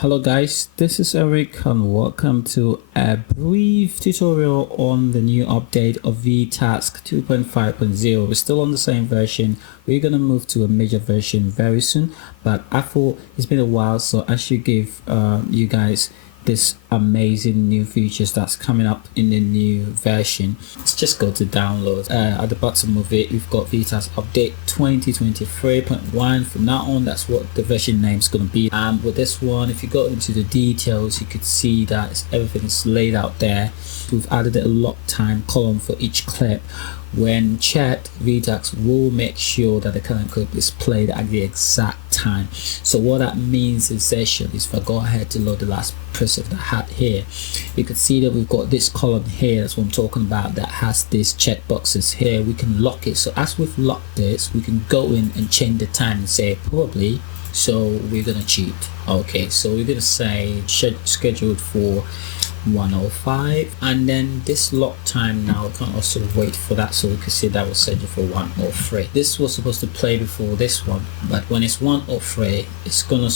Hello guys, this is Eric and welcome to a brief tutorial on the new update of vTask 2.5.0. We're still on the same version. We're going to move to a major version very soon, but I thought it's been a while, so I should give you guys this amazing new features that's coming up in the new version. Let's just go to download. At the bottom of it, we've got vTask update 2023.1. From now on, that's what the version name is going to be. With this one, if you go into the details, you could see that everything is laid out there. We've added a lock time column for each clip. When checked, vTask will make sure that the current clip is played at the exact time. So what that means essentially is if I go ahead to load the last preset that I had here, you can see that we've got this column here, that's what I'm talking about, that has these check boxes here. We can lock it. So as we've locked this, we can go in and change the time and say probably. So we're gonna cheat. Okay, so we're gonna say scheduled for 105, and then this lock time now we can also wait for that, so we can see that was scheduled for 103. This was supposed to play before this one, but when it's 103, it's gonna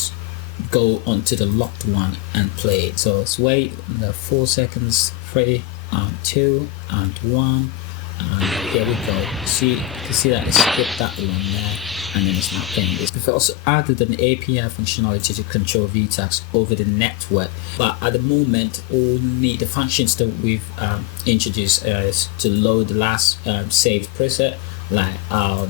go onto the locked one and play it. So let's wait the 4 seconds, 3 and 2 and 1, and here we go. See, you can see that it skipped that one there, and then it's not playing this. We've also added an API functionality to control vTask over the network, but at the moment only the functions that we've introduced is to load the last saved preset, like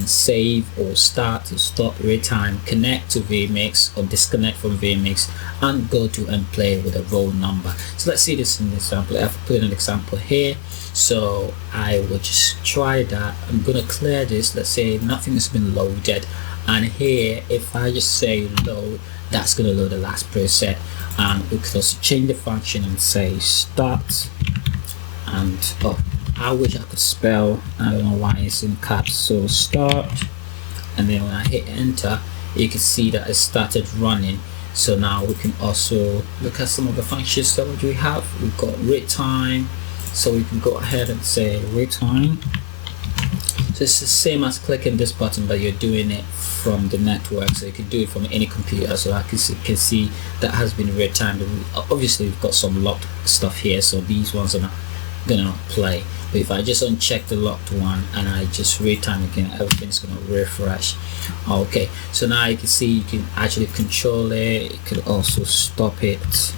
save or start to stop, retime, connect to vMix or disconnect from vMix, and go to and play with a roll number. So let's see this in an example. I've put an example here, so I will just try that. I'm gonna clear this. Let's say nothing has been loaded, and here if I just say load, that's gonna load the last preset. And we could also change the function and say start, and I wish I could spell, I don't know why it's in caps. So start, and then when I hit enter, you can see that it started running. So now we can also look at some of the functions that we have. We've got retime, so we can go ahead and say retime. So it's the same as clicking this button, but you're doing it from the network, so you can do it from any computer. So I can see that has been retimed. Obviously we've got some locked stuff here, so these ones are not gonna play. But if I just uncheck the locked one and I just retime again, everything's gonna refresh. Okay, so now you can see you can actually control it. You could also stop it,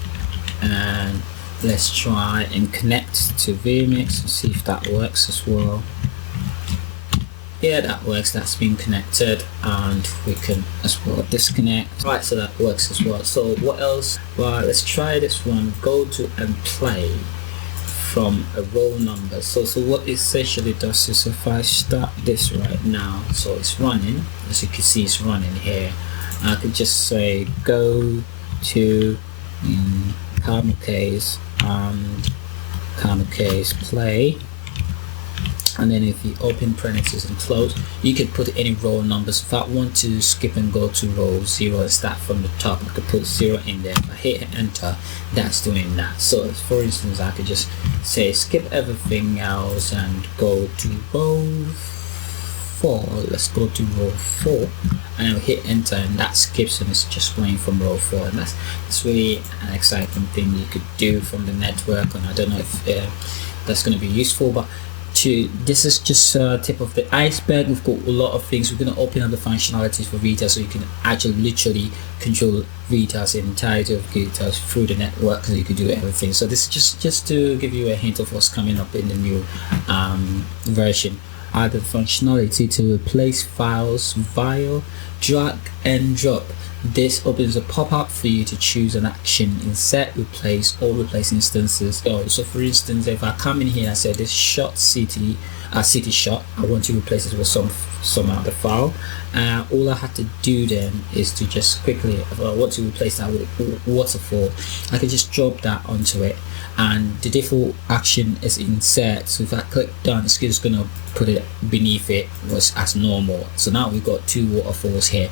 and let's try and connect to vMix and see if that works as well. Yeah, that works. That's been connected, and we can as well disconnect. Right, so that works as well. So what else? Well, let's try this one. Go to and play from a roll number. So what it essentially does is if I start this right now, so it's running, as you can see it's running here. I could just say go to camel case and camel case play, and then if you open parentheses and close, you could put any roll numbers. If I want to skip and go to roll 0 and start from the top, I could put 0 in there. If I hit enter, that's doing that. So for instance, I could just say skip everything else and go to roll 4. Let's go to roll 4, and I'll hit enter, and that skips and it's just playing from roll 4. And that's really an exciting thing you could do from the network, and I don't know if that's going to be useful, but this is just a tip of the iceberg. We've got a lot of things. We're going to open up the functionalities for vTask, so you can actually literally control vTask, the entirety of vTask through the network, so you can do everything. So this is just to give you a hint of what's coming up in the new version. Add the functionality to replace files via drag and drop. This opens a pop-up for you to choose an action, insert, replace, or replace instances. So for instance, if I come in here and I say this shot city shot, I want to replace it with some other file. All I have to do then is to just quickly, if I want to replace that with waterfall, I can just drop that onto it, and the default action is insert. So if I click done, it's just gonna put it beneath it was as normal. So now we've got 2 waterfalls here.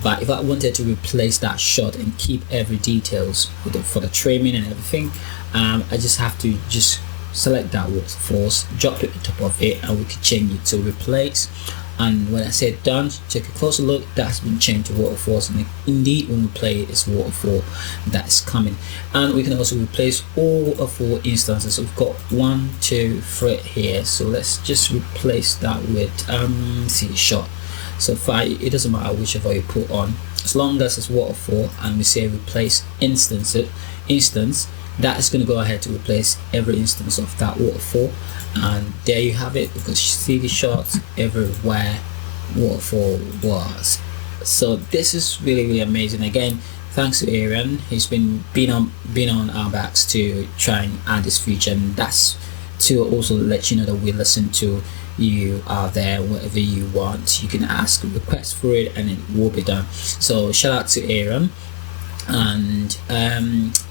But if I wanted to replace that shot and keep every details for the trimming and everything, I just have to just select that waterfalls, drop it on top of it, and we can change it to replace. And when I say done, take a closer look, that's been changed to waterfall. So indeed, when we play it, it's waterfall that's coming. And we can also replace all of 4 instances. So we've got 1, 2, 3 here. So let's just replace that with C#. So it doesn't matter whichever you put on, as long as it's waterfall and we say replace instance, that is going to go ahead to replace every instance of that waterfall. And there you have it, because you see the shots everywhere waterfall was. So this is really amazing. Again, thanks to Aaron. He's been on our backs to try and add this feature, and that's to also let you know that we listen to you out there. Whatever you want, you can ask, request for it, and it will be done. So shout out to Aaron. And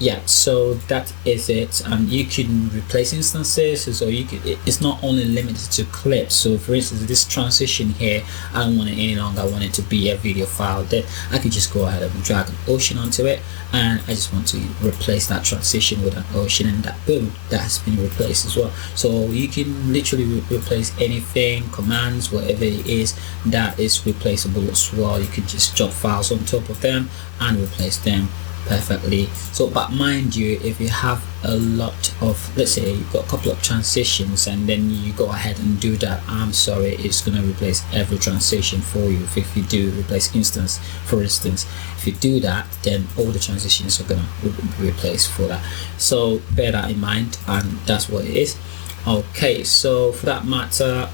yeah, so that is it. And you can replace instances, so you could, it's not only limited to clips. So for instance, this transition here, I don't want it any longer, I want it to be a video file. Then I could just go ahead and drag an ocean onto it, and I just want to replace that transition with an ocean, and that, boom, that has been replaced as well. So you can literally replace anything, commands, whatever it is, that is replaceable as well. You can just drop files on top of them and replace them perfectly. So but mind you, if you have a lot of, let's say you've got a couple of transitions and then you go ahead and do that, I'm sorry, it's going to replace every transition for you. If you do replace instance, for instance, if you do that, then all the transitions are going to be replaced for that. So bear that in mind, and that's what it is. Okay, so for that matter,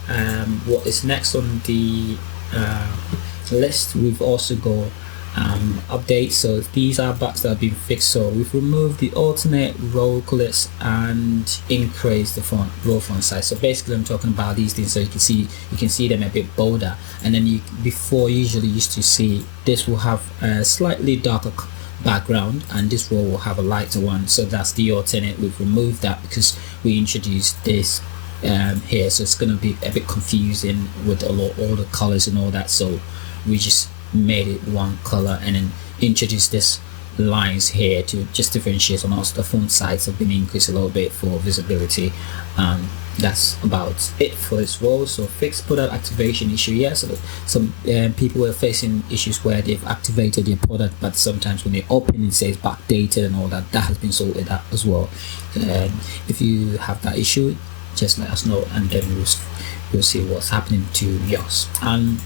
what is next on the list, we've also got updates. So these are bugs that have been fixed. So we've removed the alternate row clips and increased the row font size. So basically I'm talking about these things, so you can see them a bit bolder. And then before usually used to see this will have a slightly darker background and this row will have a lighter one. So that's the alternate. We've removed that because we introduced this here, so it's going to be a bit confusing with all the colors and all that. So we just made it one color and then introduced this lines here to just differentiate. And also the font size have been increased a little bit for visibility. That's about it for this role. So fix product activation issue. Yeah, so some people were facing issues where they've activated their product, but sometimes when they open it says backdated and all that. That has been sorted out as well. If you have that issue, just let us know, and then we'll see what's happening to yours. And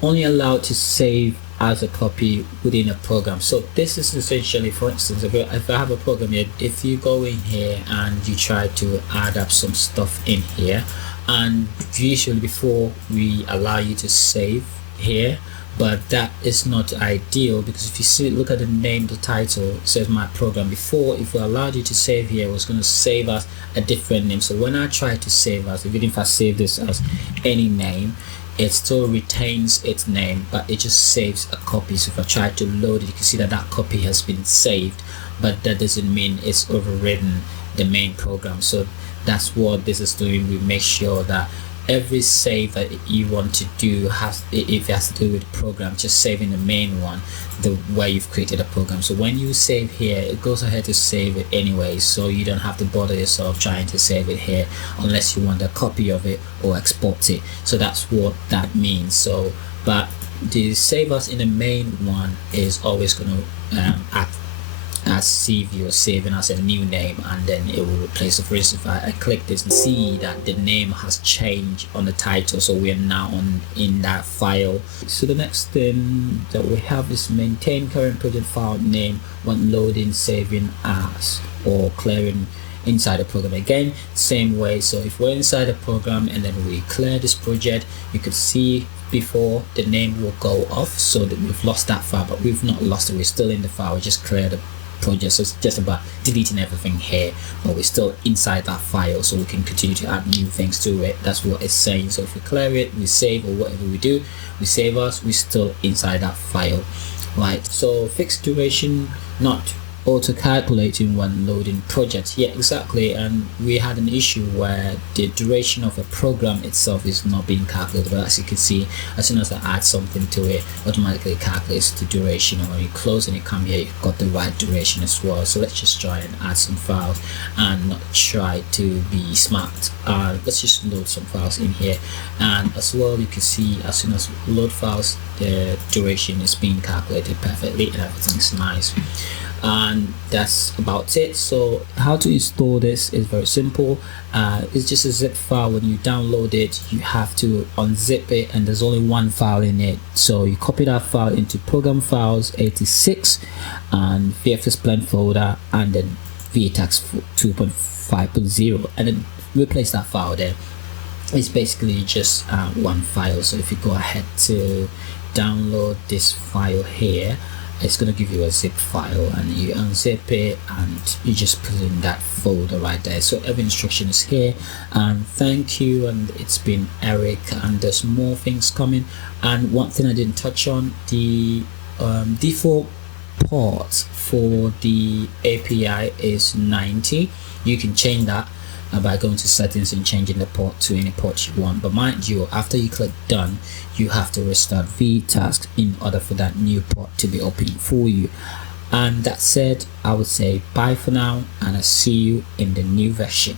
only allowed to save as a copy within a program. So this is essentially, for instance, if I have a program here, if you go in here and you try to add up some stuff in here, and usually before we allow you to save here, but that is not ideal, because if you see, look at the name, the title, it says my program. Before, if we allowed you to save here, it was going to save us a different name. So when I try to save us, even if I save this as any name, it still retains its name, but it just saves a copy. So if I try to load it, you can see that that copy has been saved, but that doesn't mean it's overridden the main program. So that's what this is doing. We make sure that every save that you want to do if it has to do with the program, just saving the main one, the way you've created a program. So when you save here, it goes ahead to save it anyway, so you don't have to bother yourself trying to save it here unless you want a copy of it or export it. So that's what that means. So but the save us in the main one is always going to act as if you're saving as a new name, and then it will replace it. For instance, if I click this and see that the name has changed on the title, so we are now in that file. So the next thing that we have is maintain current project file name when loading, saving as, or clearing inside the program. Again, same way. So if we're inside the program and then we clear this project, you could see before the name will go off, so that we've lost that file, but we've not lost it, we're still in the file. We just cleared the project, so it's just about deleting everything here, but we're still inside that file, so we can continue to add new things to it. That's what it's saying. So if we clear it, we save, or whatever we do, we save us, we're still inside that file, right? So fixed duration not auto calculating when loading projects. Yeah, exactly. And we had an issue where the duration of a program itself is not being calculated, but as you can see, as soon as I add something to it, automatically calculates the duration. And when you close and you come here, you've got the right duration as well. So let's just try and add some files and not try to be smart. Let's just load some files in here, and as well you can see as soon as we load files, the duration is being calculated perfectly and everything's nice. And that's about it. So how to install this is very simple. It's just a zip file. When you download it, you have to unzip it, and there's only one file in it. So you copy that file into program files 86 and Vfxblend folder, and then vTask 2.5.0, and then replace that file there. It's basically just one file. So if you go ahead to download this file here, it's going to give you a zip file, and you unzip it and you just put it in that folder right there. So every instruction is here, and thank you. And it's been Eric, and there's more things coming. And one thing I didn't touch on, the default port for the API is 90. You can change that by going to settings and changing the port to any port you want, but mind you, after you click done, you have to restart vTask in order for that new port to be open for you. And that said, I would say bye for now, and I'll see you in the new version.